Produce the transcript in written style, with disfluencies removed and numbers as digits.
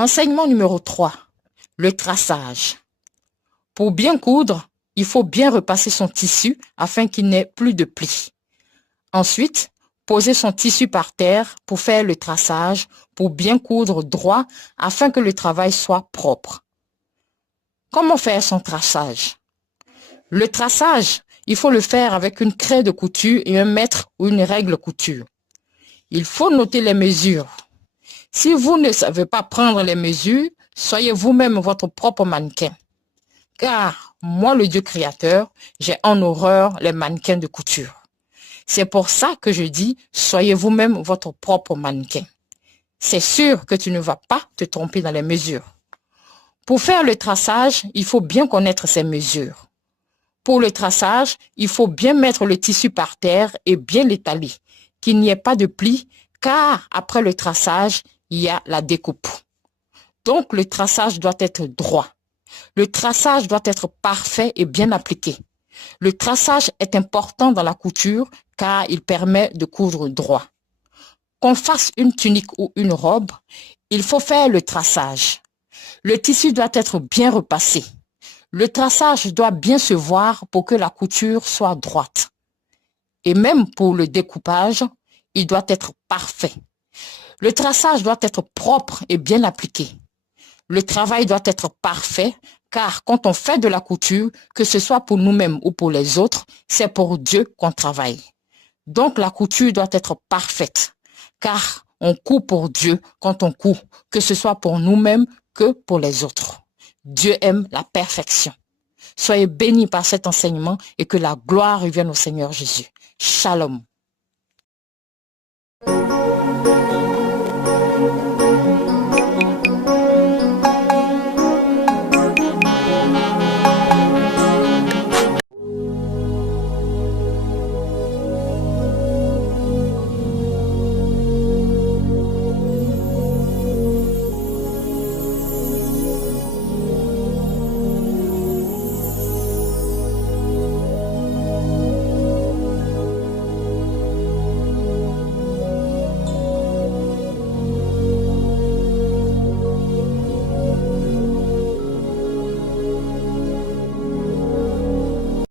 Enseignement numéro 3. Le traçage. Pour bien coudre, il faut bien repasser son tissu afin qu'il n'ait plus de plis. Ensuite, poser son tissu par terre pour faire le traçage, pour bien coudre droit afin que le travail soit propre. Comment faire son traçage? Le traçage, il faut le faire avec une craie de couture et un mètre ou une règle couture. Il faut noter les mesures. Si vous ne savez pas prendre les mesures, soyez vous-même votre propre mannequin. Car moi, le Dieu créateur, j'ai en horreur les mannequins de couture. C'est pour ça que je dis, soyez vous-même votre propre mannequin. C'est sûr que tu ne vas pas te tromper dans les mesures. Pour faire le traçage, il faut bien connaître ces mesures. Pour le traçage, il faut bien mettre le tissu par terre et bien l'étaler, qu'il n'y ait pas de plis, car après le traçage, il y a la découpe. Donc le traçage doit être droit. Le traçage doit être parfait et bien appliqué. Le traçage est important dans la couture car il permet de coudre droit. Qu'on fasse une tunique ou une robe, il faut faire le traçage. Le tissu doit être bien repassé. Le traçage doit bien se voir pour que la couture soit droite. Et même pour le découpage, il doit être parfait. Le traçage doit être propre et bien appliqué. Le travail doit être parfait, car quand on fait de la couture, que ce soit pour nous-mêmes ou pour les autres, c'est pour Dieu qu'on travaille. Donc la couture doit être parfaite, car on coud pour Dieu quand on coud, que ce soit pour nous-mêmes que pour les autres. Dieu aime la perfection. Soyez bénis par cet enseignement et que la gloire revienne au Seigneur Jésus. Shalom.